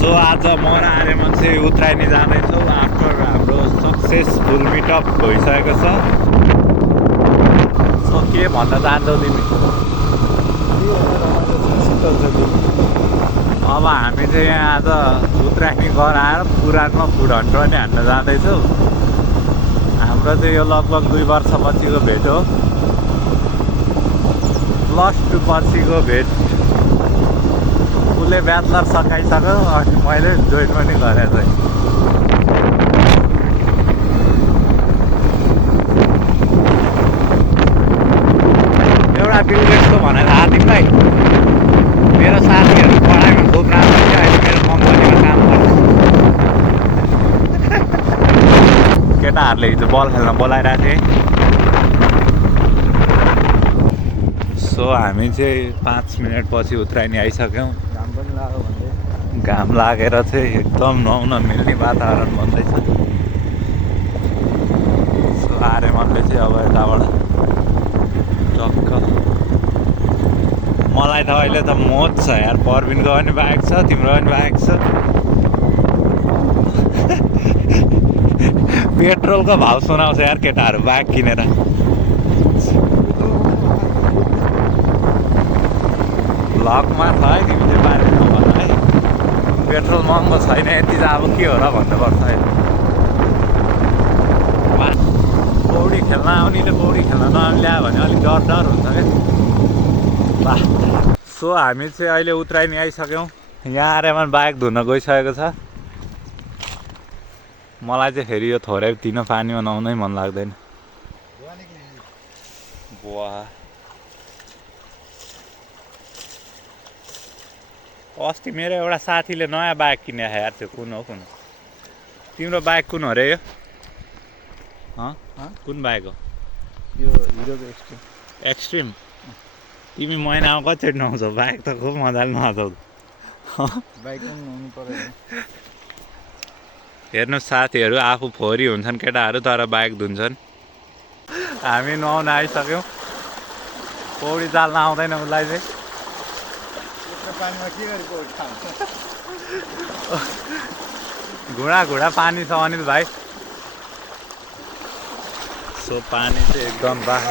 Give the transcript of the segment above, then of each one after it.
So आज म र आर्यमन चाहिँ उत्तरायणी जाँदैछौँ आफ्टर हाम्रो सक्सेसफुल मिटअप भइसकेको छ। सो के भन्न चाहन्छौ तिमी? अब हामी चाहिँ यहाँ आज उत्तरायणी घर आएर पुराणमा फुड हन्टर पनि हान्न जाँदैछौँ। हाम्रो चाहिँ यो लगभग 2 वर्षपछिको भेट हो, +2 पछिको भेट। उसले ब्याचलर सकाइसक्यो अनि मैले जोइन पनि गरेँ चाहिँ। एउटा बिल गेट्सको भनेर थाहा तिमीलाई? मेरो साथीहरू पढाइमा खुब राम्रो थियो, अहिले मेरो कम्पनीमा काम गर्छ। केटाहरूले हिजो बल खेल्न बोलाइरहेको थिएँ। सो हामी चाहिँ 5 मिनटपछि उत्तरायणी आइसक्यौँ। घाम लागेर चाहिँ एकदम नुहाउन मिल्ने वातावरण बन्दैछ। सो आर्यमनले चाहिँ अब यताबाट टक्क, मलाई त अहिले त मोज छ यार। परबिनको पनि बाइक छ, तिम्रो पनि बाइक छ। पेट्रोलको भाउ सुनाउँछ यार केटाहरू बाइक किनेर। भ्लगमा छ है, तिमी चाहिँ बारे नभन है। पेट्रोल महँगो छैन यति त अब के हो र भन्नुपर्छ है। पौडी खेल्न आउनेले पौडी खेल्न नल्यायो भने अलिक डर हुन्छ क्या। सो हामी चाहिँ अहिले उत्तरायणी आइसक्यौँ। यहाँ आर्यमन बाइक धुन गइसकेको छ। मलाई चाहिँ फेरि यो थोरै तिनो पानीमा नुहाउनै मन लाग्दैन। बुवा अस्ति मेरो एउटा साथीले नयाँ बाइक किने यार, त्यो कुन हो? तिम्रो बाइक कुन हो रे यो? कुन बाइक हो यो? हिरोको एक्सट्रिम। तिमी महिनामा कतिचोटि नुहाउँछौ? बाइक त खुब मजाले नुहाउँछौ। बाइक पनि नुहाउनु पर्यो। हेर्नु साथीहरू, आफू फोहोरी हुन्छन् केटाहरू तर बाइक धुन्छन्। हामी नुहाउन आइसक्यौँ। पौडी चाल्न आउँदैन उसलाई चाहिँ। पानीमा के गरी पौडी खान्छ? घुँडा पानी छ अनिल भाइ। सो पानी चाहिँ एकदम बाह।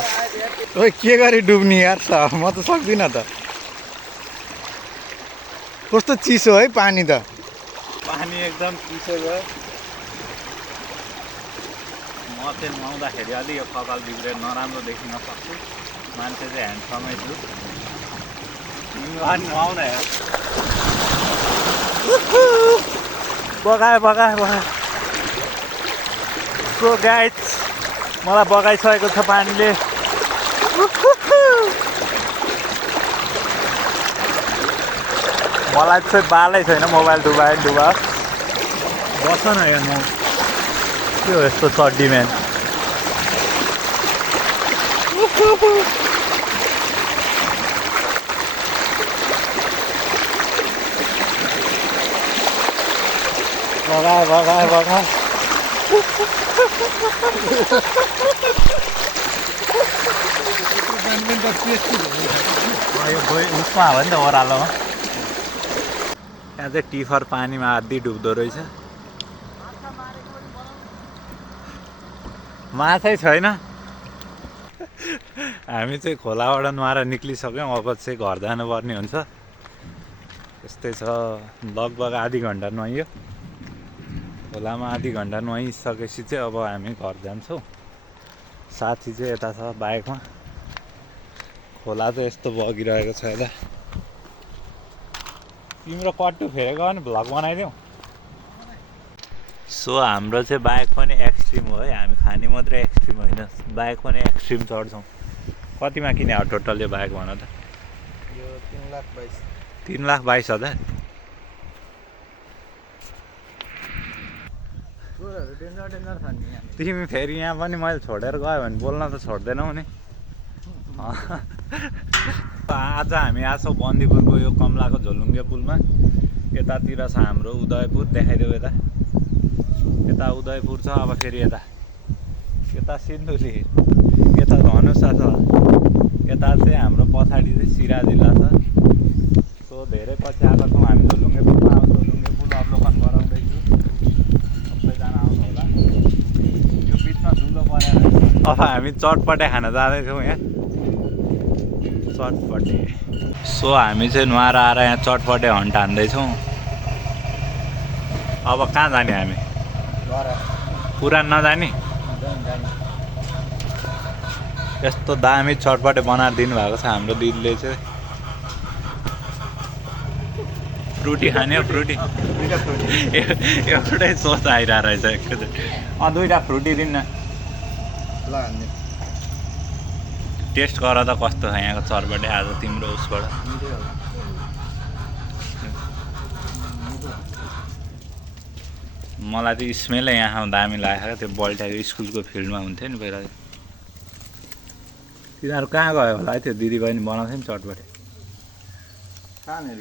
ओइ के गरी डुब्ने यार, म त सक्दिनँ त। कस्तो चिसो है पानी त। पानी एकदम चिसो भयो। म चाहिँ नुहाउँदाखेरि अलिक यो कपाल बिग्रेर नराम्रो देखिन सक्छु। मान्छे चाहिँ ह्यान्डसमै छु। तिमी पनि नुहाउ न यार। बगाए। सो गाइज, मलाई बगाइसकेको छ पानीले। मलाई चाहिँ बालै छैन, मोबाइल डुबायो। बस न यार, म के हो यस्तो चड्डी म्यान। बगाए। यो उसमा हो नि त, ओह्रालोमा। यहाँ चाहिँ टिफर पानीमा आधी डुब्दो रहेछ। माछै छैन। हामी चाहिँ खोलाबाट नुहाएर निक्लिसक्यौँ। अब चाहिँ घर जानुपर्ने हुन्छ। यस्तै छ, लगभग आधी घन्टा नुहाइयो। खोलामा आधी घन्टा नुहाइसकेपछि चाहिँ अब हामी घर जान्छौँ। साथी चाहिँ यता छ बाइकमा। खोला चाहिँ यस्तो बगिरहेको छ यता। तिम्रो कट्टु फेरेको भने भ्लग बनाइदेऊ। सो हाम्रो चाहिँ बाइक पनि एक्सट्रिम हो है। हामी खाने मात्रै एक्सट्रिम होइन, बाइक पनि एक्सट्रिम चढ्छौँ। कतिमा किने हो टोटल यो बाइक भन त? यो 3,22,000। 3,22,000। डेन्जर छ नि यहाँ। तिमी फेरि यहाँ पनि मैले छोडेर गयो भने बोल्न त छोड्दैनौ नि। आज हामी आएको छौँ बन्दीपुरको यो कमलाको झोलुङ्गे पुलमा। यतातिर छ हाम्रो उदयपुर, देखाइदेऊ यता। यता उदयपुर छ। अब फेरि यता सिन्धुली, यता धनुषा छ, यता चाहिँ हाम्रो पछाडि चाहिँ सिरा जिल्ला छ। सो धेरै पछि आएको छौँ हामी झोलुङ्गे पुलमा। अब झोलुङ्गे पुल अब हामी चटपटे खान जाँदैछौँ यहाँ चटपटे। सो हामी चाहिँ नुहाएर आएर यहाँ चटपटे हन्ट हान्दैछौँ। अब कहाँ जाने हामी? पुरान नजाने? यस्तो दामी चटपटे बनाएर दिनुभएको छ हाम्रो दिदीले चाहिँ। फ्रुटी खाने हो? फ्रुटी एउटै सोच आइरहेको रहेछ एकैचोटि। दुईवटा फ्रुटी दिन्न। टेस्ट गर त कस्तो छ यहाँको चटपटे आज तिम्रो उसबाट। मलाई त स्मेलै यहाँ दामी लागेको त्यो बल्ट्याएको स्कुलको फिल्डमा हुन्थ्यो नि पहिला। तिनीहरू कहाँ गयो होला है त्यो दिदी बहिनी बनाउँथ्यो नि चटपटे। कहाँनिर